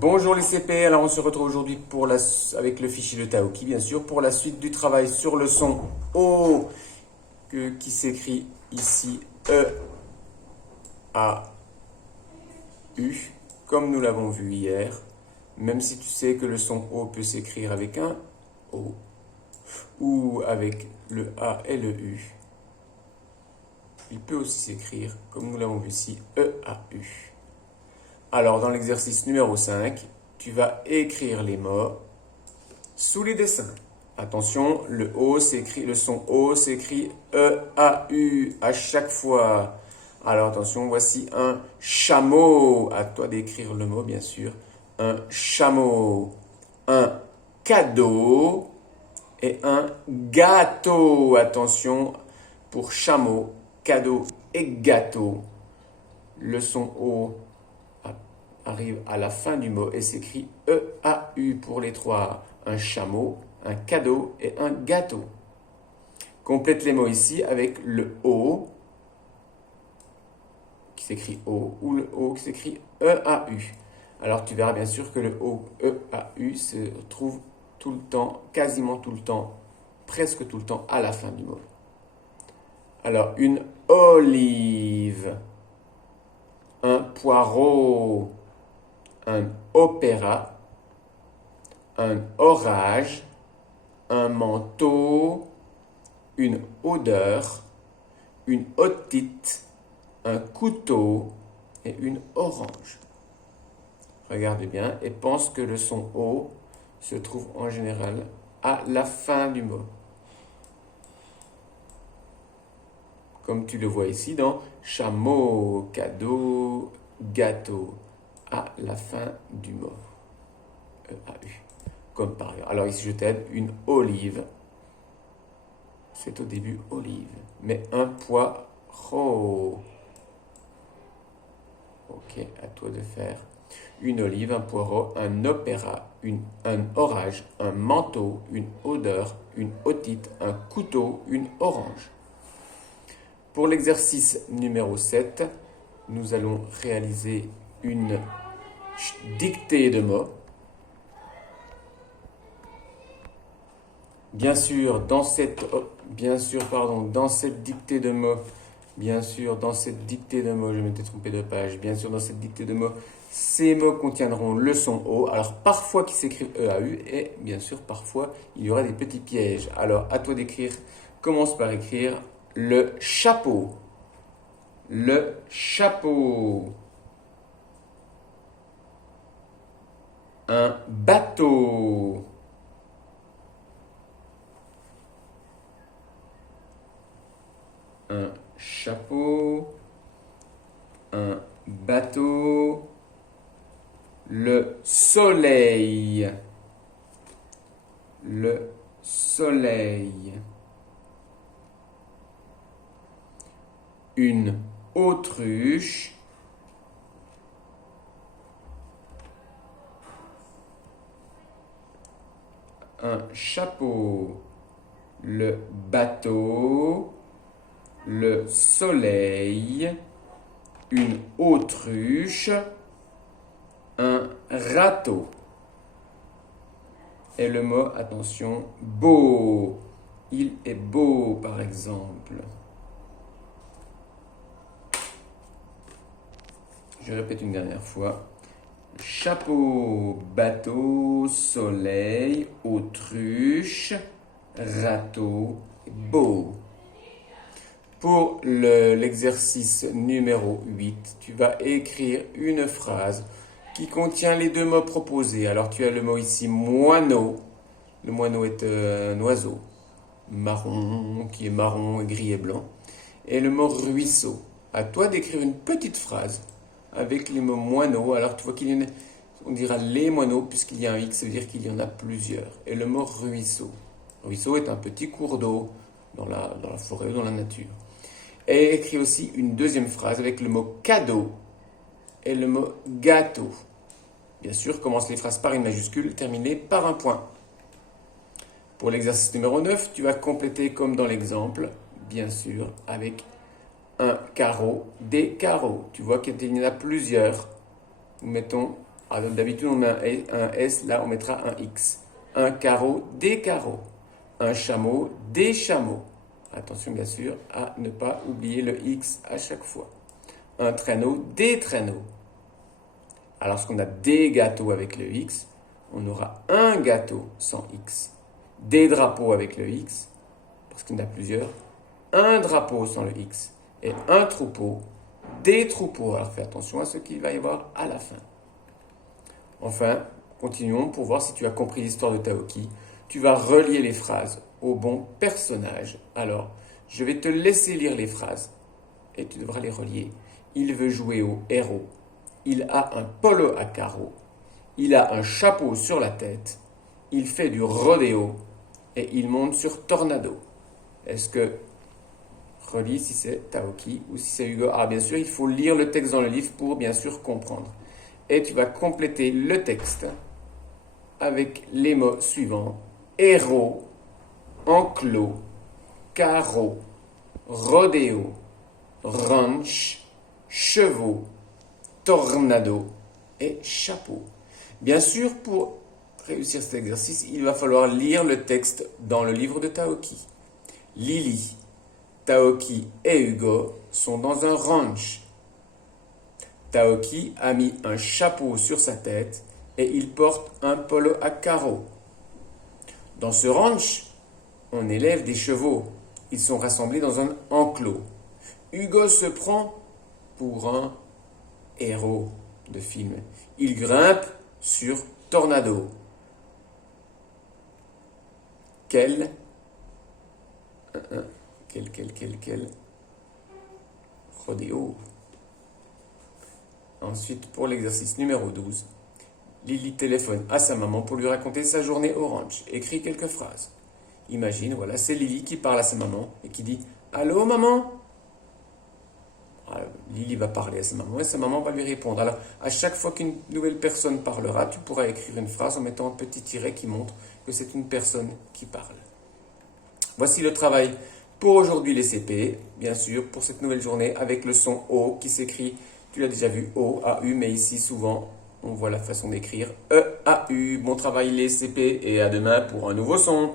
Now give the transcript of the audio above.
Bonjour les CP, alors on se retrouve aujourd'hui avec le fichier de Taoki bien sûr pour la suite du travail sur le son O qui s'écrit ici E-A-U comme nous l'avons vu hier, même si tu sais que le son O peut s'écrire avec un O ou avec le A et le U. Il peut aussi s'écrire, comme nous l'avons vu ici, E-A-U. Alors, dans l'exercice numéro 5, tu vas écrire les mots sous les dessins. Attention, le son O s'écrit E-A-U à chaque fois. Alors, attention, voici un chameau. À toi d'écrire le mot, bien sûr. Un chameau. Un cadeau et un gâteau. Attention, pour chameau, cadeau et gâteau. Le son O arrive à la fin du mot et s'écrit E-A-U pour les trois. Un chameau, un cadeau et un gâteau. Complète les mots ici avec le O qui s'écrit O ou le O qui s'écrit E-A-U. Alors tu verras bien sûr que le O E-A-U se trouve tout le temps, quasiment tout le temps, presque tout le temps à la fin du mot. Alors une olive, un poireau, un opéra, un orage, un manteau, une odeur, une otite, un couteau et une orange. Regardez bien et pense que le son O se trouve en général à la fin du mot. Comme tu le vois ici dans chameau, cadeau, gâteau, à la fin du mot. E-A-U. Comme par exemple. Alors ici je t'aide, une olive. C'est au début olive. Mais un poireau. Ok, à toi de faire. Une olive, un poireau, un opéra, un orage, un manteau, une odeur, une otite, un couteau, une orange. Pour l'exercice numéro 7, nous allons réaliser une dictée de mots. Bien sûr, dans cette dictée de mots, je m'étais trompé de page. Bien sûr, dans cette dictée de mots, ces mots contiendront le son O. Alors, parfois qui s'écrit E-A-U et bien sûr, parfois, il y aura des petits pièges. Alors, à toi d'écrire. Commence par écrire le chapeau. Le chapeau. Un bateau. Un chapeau. Un bateau. Le soleil. Le soleil. Une autruche. Un chapeau, le bateau, le soleil, une autruche, un râteau. Et le mot, attention, beau. Il est beau, par exemple. Je répète une dernière fois. Chapeau, bateau, soleil, autruche, râteau, beau. Pour l'exercice numéro 8, tu vas écrire une phrase qui contient les deux mots proposés. Alors tu as le mot ici moineau. Le moineau est un oiseau marron, qui est marron, gris et blanc. Et le mot ruisseau. À toi d'écrire une petite phrase avec les mots moineaux. Alors tu vois qu'il y en a, on dira les moineaux puisqu'il y a un X, ça veut dire qu'il y en a plusieurs. Et le mot ruisseau. Ruisseau est un petit cours d'eau dans la forêt ou dans la nature. Et écris aussi une deuxième phrase avec le mot cadeau et le mot gâteau. Bien sûr, commence les phrases par une majuscule, terminée par un point. Pour l'exercice numéro 9, tu vas compléter comme dans l'exemple, bien sûr, avec un carreau, des carreaux. Tu vois qu'il y en a plusieurs. Nous mettons Alors, d'habitude, on met un S, là, on mettra un X. Un carreau, des carreaux. Un chameau, des chameaux. Attention, bien sûr, à ne pas oublier le X à chaque fois. Un traîneau, des traîneaux. Alors, lorsqu'on a des gâteaux avec le X, on aura un gâteau sans X. Des drapeaux avec le X, parce qu'il y en a plusieurs. Un drapeau sans le X. Et un troupeau, des troupeaux. Alors, fais attention à ce qu'il va y avoir à la fin. Enfin, continuons pour voir si tu as compris l'histoire de Taoki. Tu vas relier les phrases au bon personnage. Alors, je vais te laisser lire les phrases et tu devras les relier. Il veut jouer au héros. Il a un polo à carreaux. Il a un chapeau sur la tête. Il fait du rodéo et il monte sur Tornado. Est-ce que relis si c'est Taoki ou si c'est Hugo? Ah, bien sûr, il faut lire le texte dans le livre pour bien sûr comprendre. Et tu vas compléter le texte avec les mots suivants. Héros, enclos, carreau, rodéo, ranch, chevaux, tornado et chapeau. Bien sûr, pour réussir cet exercice, il va falloir lire le texte dans le livre de Taoki. Lily, Taoki et Hugo sont dans un ranch. Taoki a mis un chapeau sur sa tête et il porte un polo à carreaux. Dans ce ranch, on élève des chevaux. Ils sont rassemblés dans un enclos. Hugo se prend pour un héros de film. Il grimpe sur Tornado. Quel rodéo. Ensuite, pour l'exercice numéro 12, Lily téléphone à sa maman pour lui raconter sa journée au ranch. Écrit quelques phrases. Imagine, voilà, c'est Lily qui parle à sa maman et qui dit « Allô, maman ?» Lily va parler à sa maman et sa maman va lui répondre. Alors, à chaque fois qu'une nouvelle personne parlera, tu pourras écrire une phrase en mettant un petit tiret qui montre que c'est une personne qui parle. Voici le travail pour aujourd'hui les CP, bien sûr, pour cette nouvelle journée avec le son O qui s'écrit, tu l'as déjà vu, O, A, U, mais ici souvent on voit la façon d'écrire E, A, U. Bon travail les CP et à demain pour un nouveau son.